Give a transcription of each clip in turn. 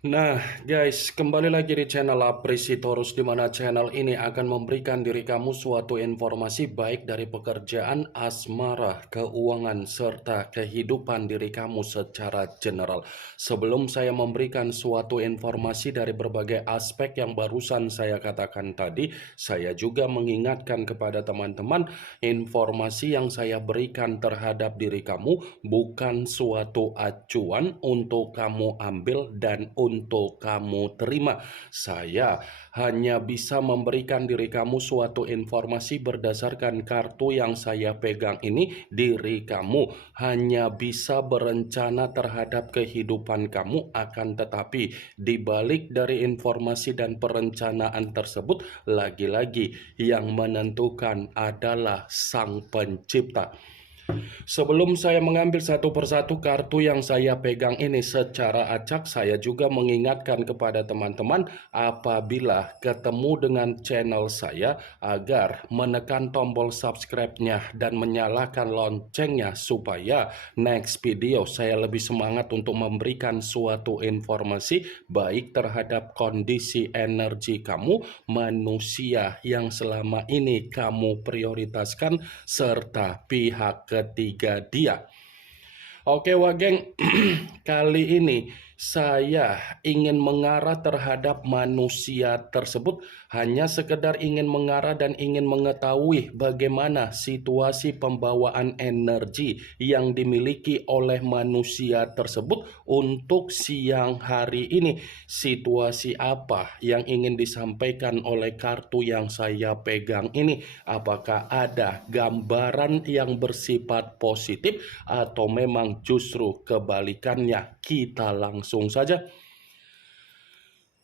Nah, guys, kembali lagi di channel Apresitorus, di mana channel ini akan memberikan diri kamu suatu informasi baik dari pekerjaan, asmara, keuangan, serta kehidupan diri kamu secara general. Sebelum saya memberikan suatu informasi dari berbagai aspek yang barusan saya katakan tadi, saya juga mengingatkan kepada teman-teman, informasi yang saya berikan terhadap diri kamu bukan suatu acuan untuk kamu ambil dan untuk kamu terima. Saya hanya bisa memberikan diri kamu suatu informasi berdasarkan kartu yang saya pegang ini. Diri kamu hanya bisa berencana terhadap kehidupan kamu, akan tetapi dibalik dari informasi dan perencanaan tersebut, lagi-lagi yang menentukan adalah Sang Pencipta. Sebelum saya mengambil satu persatu kartu yang saya pegang ini secara acak, saya juga mengingatkan kepada teman-teman apabila ketemu dengan channel saya agar menekan tombol subscribe-nya dan menyalakan loncengnya supaya next video saya lebih semangat untuk memberikan suatu informasi baik terhadap kondisi energi kamu, manusia yang selama ini kamu prioritaskan, serta pihak ketiga dia. Oke Wageng, kali ini saya ingin mengarah terhadap manusia tersebut, hanya sekedar ingin mengarah dan ingin mengetahui bagaimana situasi pembawaan energi yang dimiliki oleh manusia tersebut untuk siang hari ini. Situasi apa yang ingin disampaikan oleh kartu yang saya pegang ini? Apakah ada gambaran yang bersifat positif atau memang justru kebalikannya? Kita langsung saja.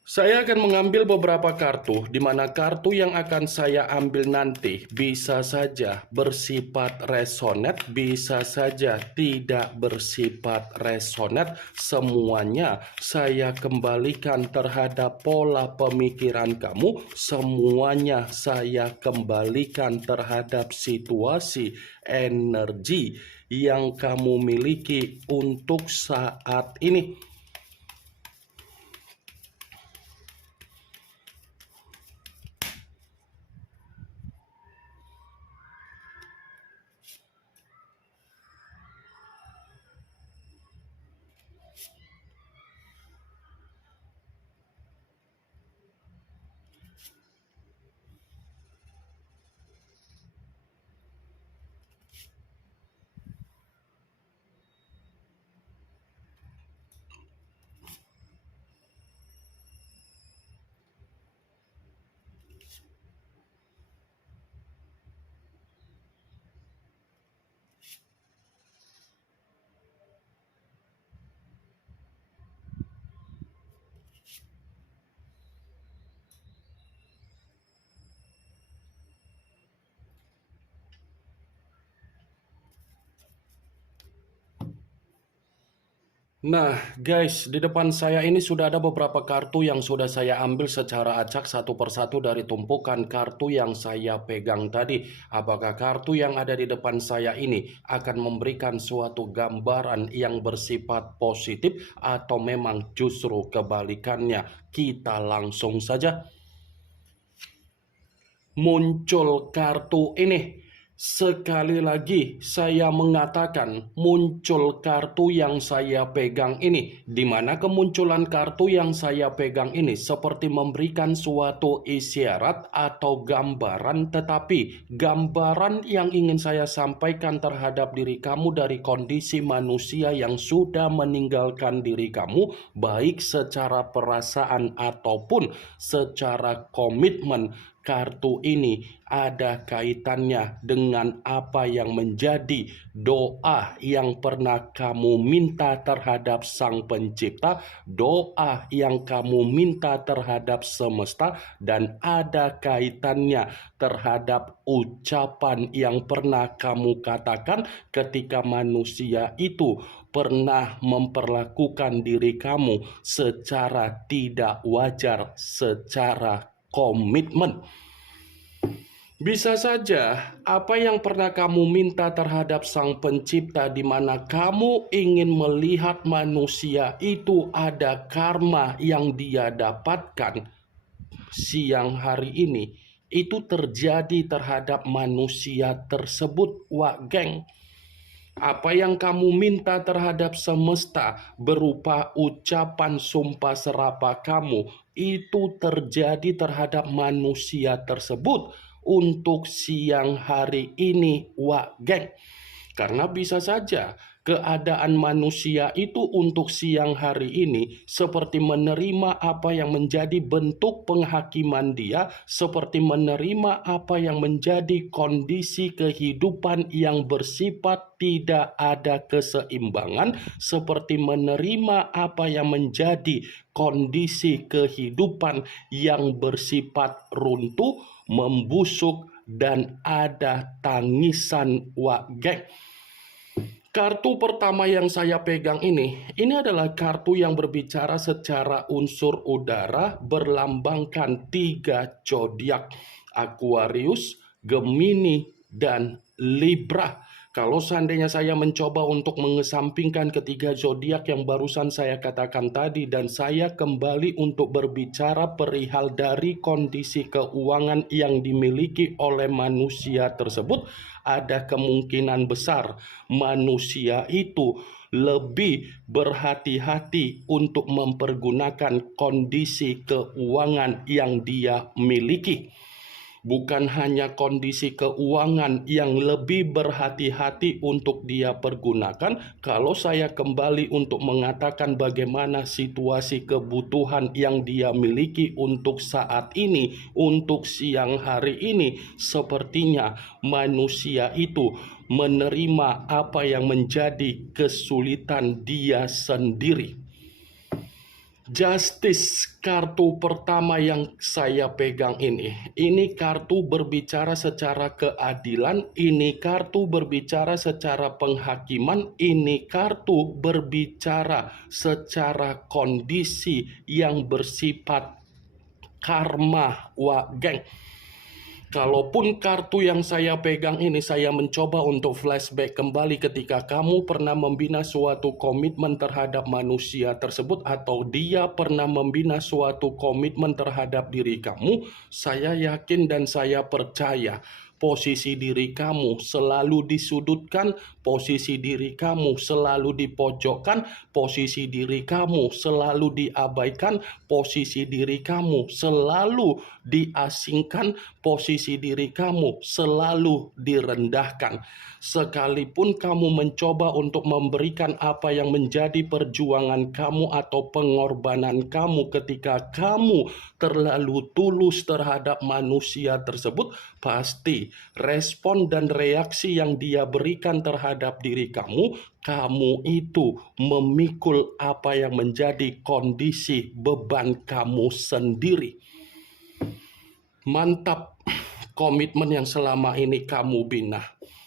Saya akan mengambil beberapa kartu, di mana kartu yang akan saya ambil nanti bisa saja bersifat resonate, bisa saja tidak bersifat resonate. Semuanya saya kembalikan terhadap pola pemikiran kamu, semuanya saya kembalikan terhadap situasi energi yang kamu miliki untuk saat ini. Nah, guys, di depan saya ini sudah ada beberapa kartu yang sudah saya ambil secara acak satu persatu dari tumpukan kartu yang saya pegang tadi. Apakah kartu yang ada di depan saya ini akan memberikan suatu gambaran yang bersifat positif atau memang justru kebalikannya? Kita langsung saja. Muncul kartu ini. Sekali lagi saya mengatakan muncul kartu yang saya pegang ini, di mana kemunculan kartu yang saya pegang ini seperti memberikan suatu isyarat atau gambaran, tetapi gambaran yang ingin saya sampaikan terhadap diri kamu dari kondisi manusia yang sudah meninggalkan diri kamu, baik secara perasaan ataupun secara komitmen. Kartu ini ada kaitannya dengan apa yang menjadi doa yang pernah kamu minta terhadap Sang Pencipta, doa yang kamu minta terhadap semesta, dan ada kaitannya terhadap ucapan yang pernah kamu katakan ketika manusia itu pernah memperlakukan diri kamu secara tidak wajar, secara komitmen. Bisa saja apa yang pernah kamu minta terhadap Sang Pencipta, di mana kamu ingin melihat manusia itu ada karma yang dia dapatkan siang hari ini, itu terjadi terhadap manusia tersebut, Wak Geng. Apa yang kamu minta terhadap semesta berupa ucapan sumpah serapah kamu, itu terjadi terhadap manusia tersebut untuk siang hari ini, Wak Geng. Karena bisa saja keadaan manusia itu untuk siang hari ini seperti menerima apa yang menjadi bentuk penghakiman dia, seperti menerima apa yang menjadi kondisi kehidupan yang bersifat tidak ada keseimbangan, seperti menerima apa yang menjadi kondisi kehidupan yang bersifat runtuh, membusuk, dan ada tangisan, Wak Geng. Kartu pertama yang saya pegang ini adalah kartu yang berbicara secara unsur udara, berlambangkan 3 zodiak: Aquarius, Gemini, dan Libra. Kalau seandainya saya mencoba untuk mengesampingkan ketiga zodiak yang barusan saya katakan tadi, dan saya kembali untuk berbicara perihal dari kondisi keuangan yang dimiliki oleh manusia tersebut, ada kemungkinan besar manusia itu lebih berhati-hati untuk mempergunakan kondisi keuangan yang dia miliki. Bukan hanya kondisi keuangan yang lebih berhati-hati untuk dia pergunakan. Kalau saya kembali untuk mengatakan bagaimana situasi kebutuhan yang dia miliki untuk saat ini, untuk siang hari ini, sepertinya manusia itu menerima apa yang menjadi kesulitan dia sendiri. Justice, kartu pertama yang saya pegang ini kartu berbicara secara keadilan, ini kartu berbicara secara penghakiman, ini kartu berbicara secara kondisi yang bersifat karma, Wak Geng. Kalaupun kartu yang saya pegang ini, saya mencoba untuk flashback kembali ketika kamu pernah membina suatu komitmen terhadap manusia tersebut, atau dia pernah membina suatu komitmen terhadap diri kamu. Saya yakin dan saya percaya posisi diri kamu selalu disudutkan, posisi diri kamu selalu dipojokkan, posisi diri kamu selalu diabaikan, posisi diri kamu selalu diasingkan, posisi diri kamu selalu direndahkan. Sekalipun kamu mencoba untuk memberikan apa yang menjadi perjuangan kamu atau pengorbanan kamu, ketika kamu terlalu tulus terhadap manusia tersebut, pasti respon dan reaksi yang dia berikan terhadap diri kamu, kamu itu memikul apa yang menjadi kondisi beban kamu sendiri. Mantap komitmen yang selama ini kamu bina.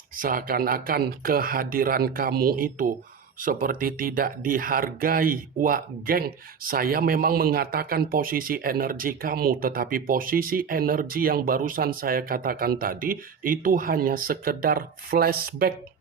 Seakan-akan kehadiran kamu itu seperti tidak dihargai, Wak Geng. Saya memang mengatakan posisi energi kamu, tetapi posisi energi yang barusan saya katakan tadi itu hanya sekedar flashback.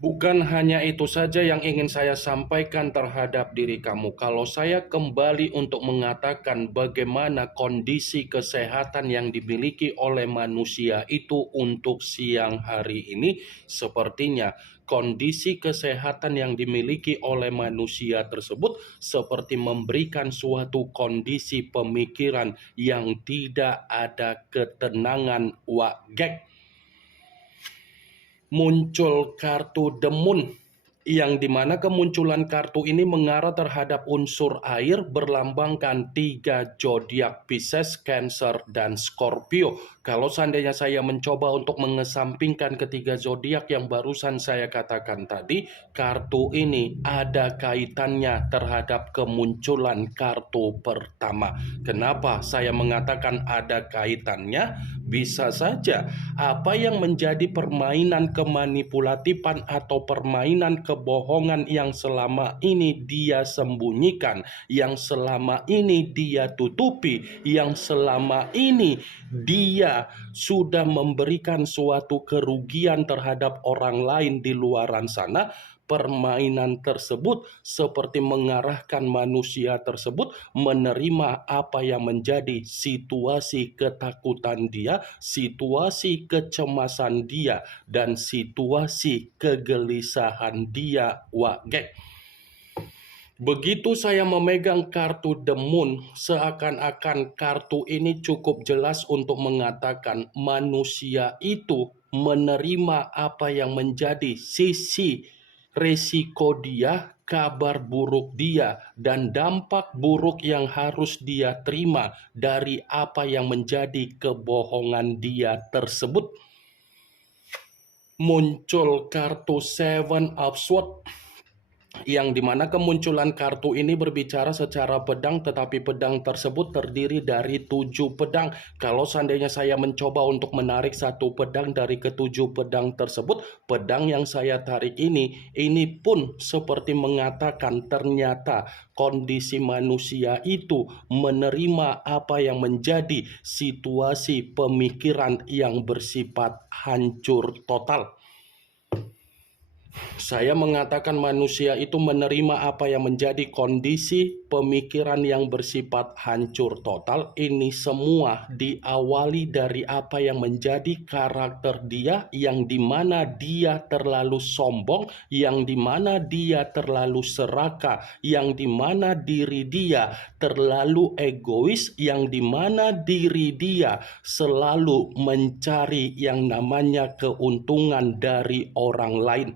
Bukan hanya itu saja yang ingin saya sampaikan terhadap diri kamu. Kalau saya kembali untuk mengatakan bagaimana kondisi kesehatan yang dimiliki oleh manusia itu untuk siang hari ini, sepertinya kondisi kesehatan yang dimiliki oleh manusia tersebut seperti memberikan suatu kondisi pemikiran yang tidak ada ketenangan, Wak Geng. Muncul kartu The Moon, yang dimana kemunculan kartu ini mengarah terhadap unsur air, berlambangkan 3 zodiak: Pisces, Cancer, dan Scorpio. Kalau seandainya saya mencoba untuk mengesampingkan ketiga zodiak yang barusan saya katakan tadi, kartu ini ada kaitannya terhadap kemunculan kartu pertama. Kenapa saya mengatakan ada kaitannya? Bisa saja apa yang menjadi permainan kemanipulatifan atau permainan kebohongan yang selama ini dia sembunyikan, yang selama ini dia tutupi, yang selama ini dia sudah memberikan suatu kerugian terhadap orang lain di luaran sana. Permainan tersebut seperti mengarahkan manusia tersebut menerima apa yang menjadi situasi ketakutan dia, situasi kecemasan dia, dan situasi kegelisahan dia. Wage. Begitu saya memegang kartu The Moon, seakan-akan kartu ini cukup jelas untuk mengatakan manusia itu menerima apa yang menjadi sisi resiko dia, kabar buruk dia, dan dampak buruk yang harus dia terima dari apa yang menjadi kebohongan dia tersebut. Muncul kartu Seven of Swords, yang dimana kemunculan kartu ini berbicara secara pedang, tetapi pedang tersebut terdiri dari 7 pedang. Kalau seandainya saya mencoba untuk menarik satu pedang dari ketujuh pedang tersebut, pedang yang saya tarik ini pun seperti mengatakan ternyata kondisi manusia itu menerima apa yang menjadi situasi pemikiran yang bersifat hancur total. Saya mengatakan manusia itu menerima apa yang menjadi kondisi pemikiran yang bersifat hancur total. Ini semua diawali dari apa yang menjadi karakter dia, yang dimana dia terlalu sombong, yang dimana dia terlalu serakah, yang dimana diri dia terlalu egois, yang dimana diri dia selalu mencari yang namanya keuntungan dari orang lain.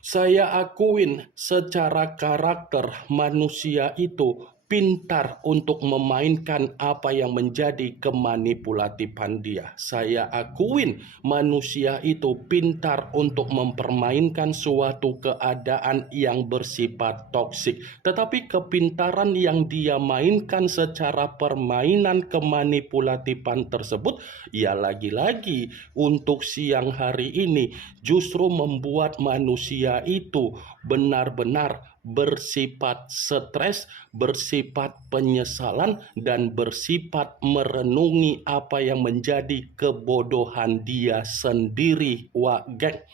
Saya akuin secara karakter manusia itu pintar untuk memainkan apa yang menjadi kemanipulatifan dia. Saya akuin manusia itu pintar untuk mempermainkan suatu keadaan yang bersifat toksik. Tetapi kepintaran yang dia mainkan secara permainan kemanipulatifan tersebut, ya lagi-lagi untuk siang hari ini justru membuat manusia itu benar-benar bersifat stres, bersifat penyesalan, dan bersifat merenungi apa yang menjadi kebodohan dia sendiri. Wage.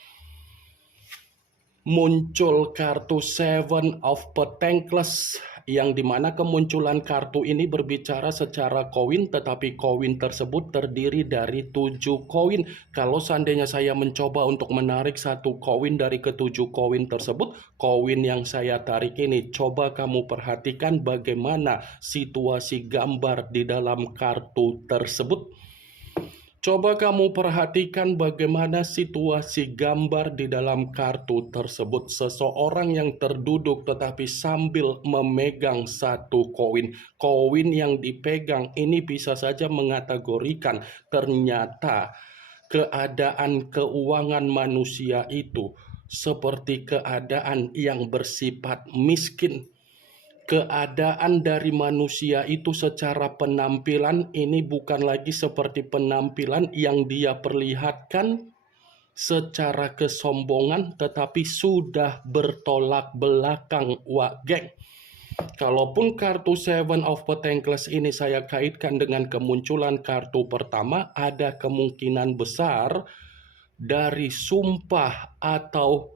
Muncul kartu Seven of Pentacles, yang dimana kemunculan kartu ini berbicara secara koin, tetapi koin tersebut terdiri dari 7 koin. Kalau seandainya saya mencoba untuk menarik satu koin dari ketujuh koin tersebut, koin yang saya tarik ini, coba kamu perhatikan bagaimana situasi gambar di dalam kartu tersebut. Coba kamu perhatikan bagaimana situasi gambar di dalam kartu tersebut. Seseorang yang terduduk tetapi sambil memegang satu koin. Koin yang dipegang ini bisa saja mengategorikan ternyata keadaan keuangan manusia itu seperti keadaan yang bersifat miskin. Keadaan dari manusia itu secara penampilan ini bukan lagi seperti penampilan yang dia perlihatkan secara kesombongan, tetapi sudah bertolak belakang. Wage. Kalaupun kartu Seven of Pentacles ini saya kaitkan dengan kemunculan kartu pertama, ada kemungkinan besar dari sumpah atau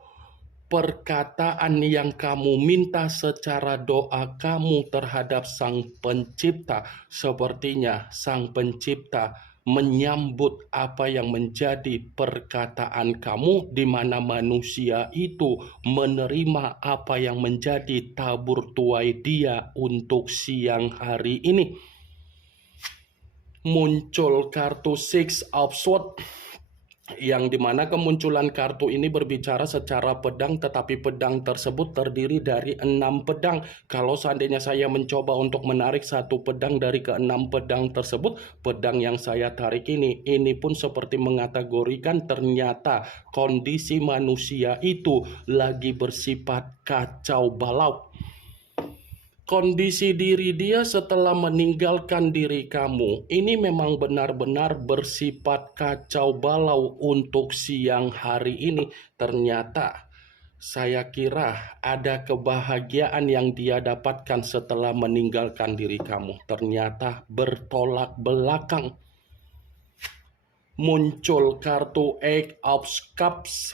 perkataan yang kamu minta secara doa kamu terhadap Sang Pencipta, sepertinya Sang Pencipta menyambut apa yang menjadi perkataan kamu, di mana manusia itu menerima apa yang menjadi tabur tuai dia untuk siang hari ini. Muncul kartu Six of Swords, yang dimana kemunculan kartu ini berbicara secara pedang, tetapi pedang tersebut terdiri dari 6 pedang. Kalau seandainya saya mencoba untuk menarik satu pedang dari ke-6 pedang tersebut, pedang yang saya tarik ini pun seperti mengategorikan ternyata kondisi manusia itu lagi bersifat kacau balau. Kondisi diri dia setelah meninggalkan diri kamu ini memang benar-benar bersifat kacau balau untuk siang hari ini. Ternyata Saya kira ada kebahagiaan yang dia dapatkan setelah meninggalkan diri kamu. Ternyata bertolak belakang. Muncul kartu Eight of Cups,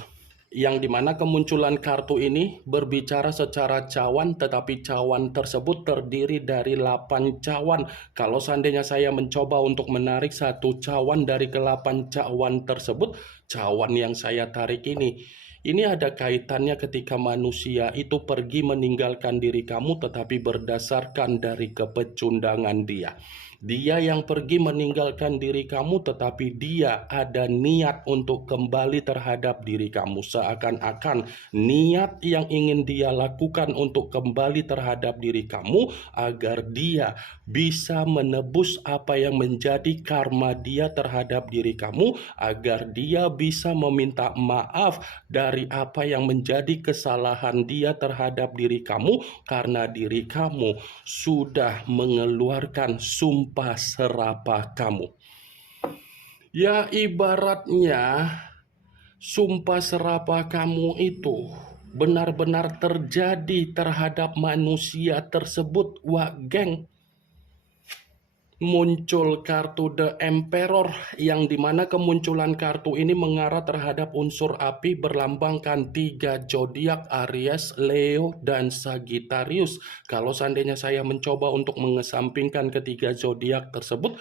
yang dimana kemunculan kartu ini berbicara secara cawan, tetapi cawan tersebut terdiri dari 8 cawan. Kalau seandainya saya mencoba untuk menarik satu cawan dari ke-8 cawan tersebut, cawan yang saya tarik ini ada kaitannya ketika manusia itu pergi meninggalkan diri kamu, tetapi berdasarkan dari kepecundangan dia. Dia yang pergi meninggalkan diri kamu, tetapi dia ada niat untuk kembali terhadap diri kamu. Seakan-akan niat yang ingin dia lakukan untuk kembali terhadap diri kamu agar dia bisa menebus apa yang menjadi karma dia terhadap diri kamu, agar dia bisa meminta maaf dari apa yang menjadi kesalahan dia terhadap diri kamu, karena diri kamu sudah mengeluarkan sumpah serapah kamu. Ya, ibaratnya sumpah serapah kamu itu benar-benar terjadi terhadap manusia tersebut, wah geng. Muncul kartu The Emperor, yang dimana kemunculan kartu ini mengarah terhadap unsur api, berlambangkan 3 zodiak: Aries, Leo, dan Sagittarius. Kalau seandainya saya mencoba untuk mengesampingkan ketiga zodiak tersebut,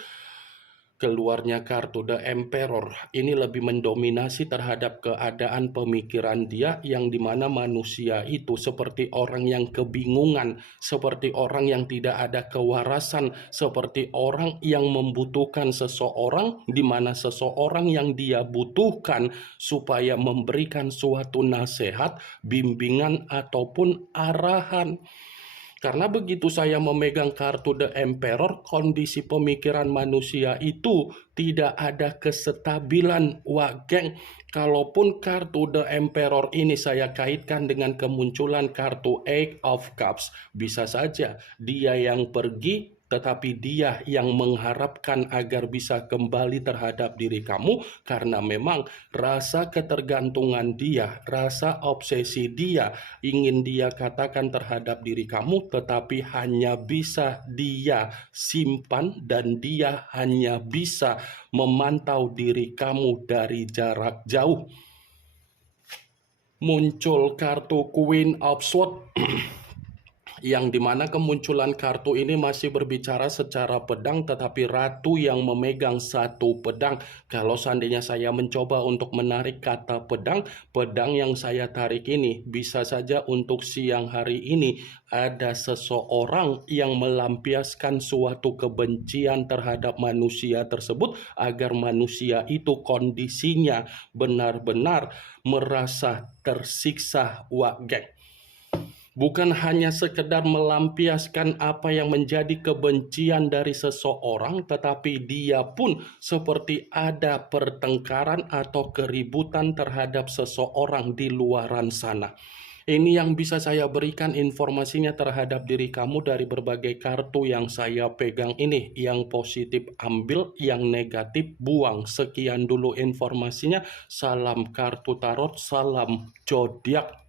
keluarnya kartu The Emperor ini lebih mendominasi terhadap keadaan pemikiran dia, yang dimana manusia itu seperti orang yang kebingungan, seperti orang yang tidak ada kewarasan, seperti orang yang membutuhkan seseorang, dimana seseorang yang dia butuhkan supaya memberikan suatu nasihat, bimbingan, ataupun arahan. Karena begitu saya memegang kartu The Emperor, kondisi pemikiran manusia itu tidak ada kesetabilan, wah geng. Kalaupun kartu The Emperor ini saya kaitkan dengan kemunculan kartu Eight of Cups, bisa saja dia yang pergi, tetapi dia yang mengharapkan agar bisa kembali terhadap diri kamu, karena memang rasa ketergantungan dia, rasa obsesi dia, ingin dia katakan terhadap diri kamu, tetapi hanya bisa dia simpan dan dia hanya bisa memantau diri kamu dari jarak jauh. Muncul kartu Queen of Swords, yang dimana kemunculan kartu ini masih berbicara secara pedang, tetapi ratu yang memegang satu pedang. Kalau seandainya saya mencoba untuk menarik kata pedang, pedang yang saya tarik ini bisa saja untuk siang hari ini ada seseorang yang melampiaskan suatu kebencian terhadap manusia tersebut, agar manusia itu kondisinya benar-benar merasa tersiksa, wah geng. Bukan hanya sekedar melampiaskan apa yang menjadi kebencian dari seseorang, tetapi dia pun seperti ada pertengkaran atau keributan terhadap seseorang di luaran sana. Ini yang bisa saya berikan informasinya terhadap diri kamu dari berbagai kartu yang saya pegang ini. Yang positif ambil, yang negatif buang. Sekian dulu informasinya. Salam kartu tarot, salam zodiak.